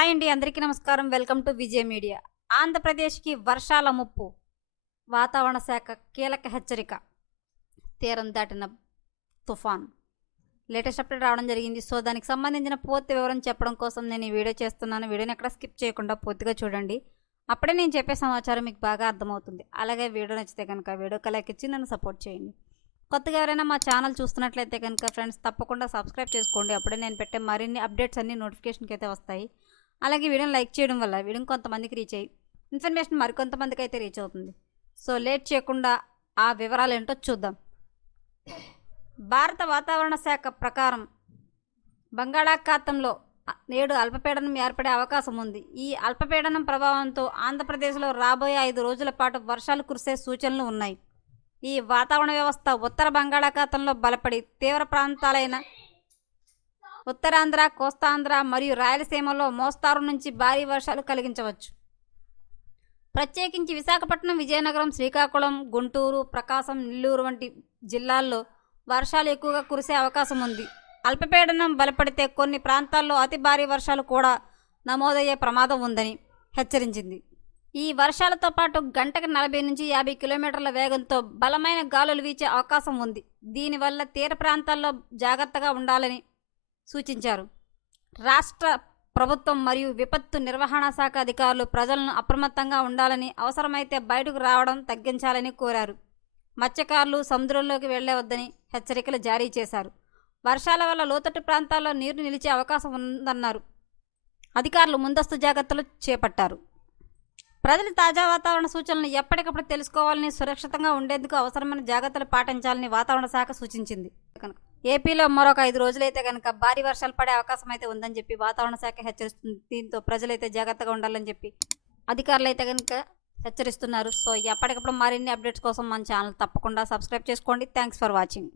Hi అండి, అందరికీ నమస్కారం. Welcome to Vijay media. ఆంధ్రప్రదేశ్కి వర్షాల ముప్పు, వాతావరణ శాఖ కీలక హెచ్చరిక. తీరం దాటిన తుఫాన్ లేటెస్ట్ అప్డేట్ రావడం జరిగింది. సో దానికి సంబంధించిన పూర్తి వివరం చెప్పడం కోసం నేను ఈ వీడియో చేస్తున్నాను. వీడియోని ఎక్కడ స్కిప్ చేయకుండా పూర్తిగా చూడండి. అప్పుడే నేను చెప్పే సమాచారం మీకు బాగా అర్థమవుతుంది. అలాగే వీడియో నచ్చితే కనుక వీడియోకి లైక్ ఇచ్చి నన్ను సపోర్ట్ చేయండి. కొత్తగా ఎవరైనా మా ఛానల్ చూస్తున్నట్లయితే కనుక ఫ్రెండ్స్ తప్పకుండా సబ్స్క్రైబ్ చేసుకోండి. అప్పుడే నేను పెట్టే మరిన్ని అప్డేట్స్ అన్ని నోటిఫికేషన్కి అయితే వస్తాయి. అలాగే వీడియోని లైక్ చేయడం వల్ల వీడియో కొంతమందికి రీచ్ అయ్యి ఇన్ఫర్మేషన్ మరికొంతమందికి అయితే రీచ్ అవుతుంది. సో లేట్ చేయకుండా ఆ వివరాలు ఏంటో చూద్దాం. భారత వాతావరణ శాఖ ప్రకారం బంగాళాఖాతంలో నేడు అల్పపీడనం ఏర్పడే అవకాశం ఉంది. ఈ అల్పపీడనం ప్రభావంతో ఆంధ్రప్రదేశ్లో రాబోయే 5 రోజుల పాటు వర్షాలు కురిసే సూచనలు ఉన్నాయి. ఈ వాతావరణ వ్యవస్థ ఉత్తర బంగాళాఖాతంలో బలపడి తీవ్ర ప్రాంతాలైన ఉత్తరాంధ్ర, కోస్తాంధ్ర మరియు రాయలసీమలో మోస్తారు నుంచి భారీ వర్షాలు కలిగించవచ్చు. ప్రత్యేకించి విశాఖపట్నం, విజయనగరం, శ్రీకాకుళం, గుంటూరు, ప్రకాశం, నెల్లూరు వంటి జిల్లాల్లో వర్షాలు ఎక్కువగా కురిసే అవకాశం ఉంది. అల్పపీడనం బలపడితే కొన్ని ప్రాంతాల్లో అతి భారీ వర్షాలు కూడా నమోదయ్యే ప్రమాదం ఉందని హెచ్చరించింది. ఈ వర్షాలతో పాటు గంటకు 40 నుంచి 50 కిలోమీటర్ల వేగంతో బలమైన గాలులు వీచే అవకాశం ఉంది. దీనివల్ల తీర ప్రాంతాల్లో జాగ్రత్తగా ఉండాలని సూచించారు. రాష్ట్ర ప్రభుత్వం మరియు విపత్తు నిర్వహణ శాఖ అధికారులు ప్రజలను అప్రమత్తంగా ఉండాలని, అవసరమైతే బయటకు రావడం తగ్గించాలని కోరారు. మత్స్యకారులు సముద్రంలోకి వెళ్లవద్దని హెచ్చరికలు జారీ చేశారు. వర్షాల వల్ల లోతట్టు ప్రాంతాల్లో నీరు నిలిచే అవకాశం ఉందన్నారు. అధికారులు ముందస్తు జాగ్రత్తలు చేపట్టారు. ప్రజలు తాజా వాతావరణ సూచనలను ఎప్పటికప్పుడు తెలుసుకోవాలని, సురక్షితంగా ఉండేందుకు అవసరమైన జాగ్రత్తలు పాటించాలని వాతావరణ శాఖ సూచించింది. ఏపీలో మరొక 5 రోజులైతే కనుక భారీ వర్షాలు పడే అవకాశం అయితే ఉందని చెప్పి వాతావరణ శాఖ హెచ్చరిస్తుంది. దీంతో ప్రజలైతే జాగ్రత్తగా ఉండాలని చెప్పి అధికారులు అయితే కనుక హెచ్చరిస్తున్నారు. సో ఎప్పటికప్పుడు మరిన్ని అప్డేట్స్ కోసం మన ఛానల్ తప్పకుండా సబ్స్క్రైబ్ చేసుకోండి. Thanks for watching.